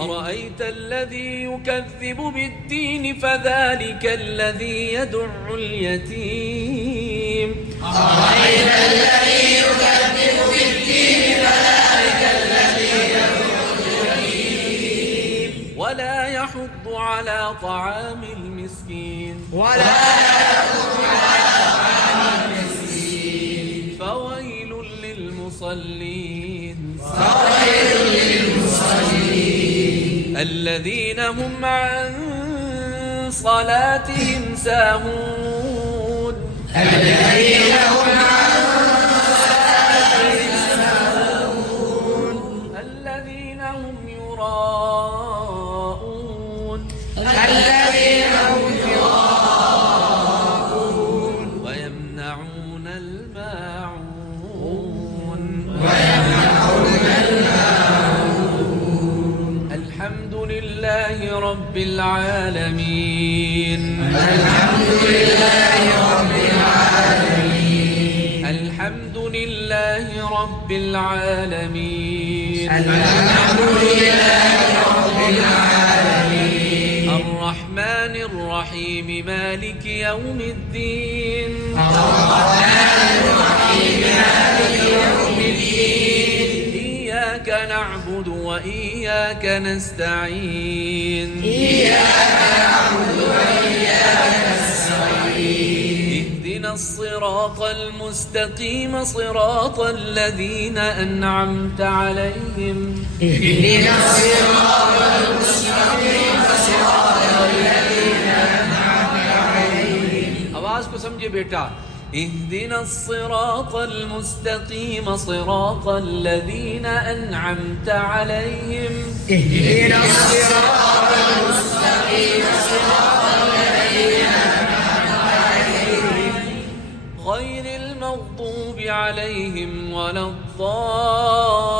أرأيت الذي يكذب بالدين فذلك الذي يدع اليتيم أرأيت الذي يكذب بالدين فذلك الذي يدع اليتيم ولا يحض على طعام المسكين فويل للمصلين الذين هم عن صلاتهم ساهون الذين هم الذين هم يراءون ويمنعون الماعون الحمد لله رب العالمين الحمد لله رب العالمين الحمد لله رب العالمين الحمد لله رب العالمين الرحمن الرحيم مالك يوم الدين الرحمن الرحيم مالك يوم الدين إياك نعبد وإياك نستعين إياك نعبد وإياك نستعين اهدنا الصراط المستقيم صراط الذين أنعمت عليهم اهدنا الصراط المستقيم صراط الذين أنعمت عليهم آواز کو سمجھے بیٹا اهدنا الصراط المستقيم صراط الذين أنعمت عليهم اهدنا الصراط المستقيم صراط الذين أنعمت عليهم غير المغضوب عليهم ولا الضالين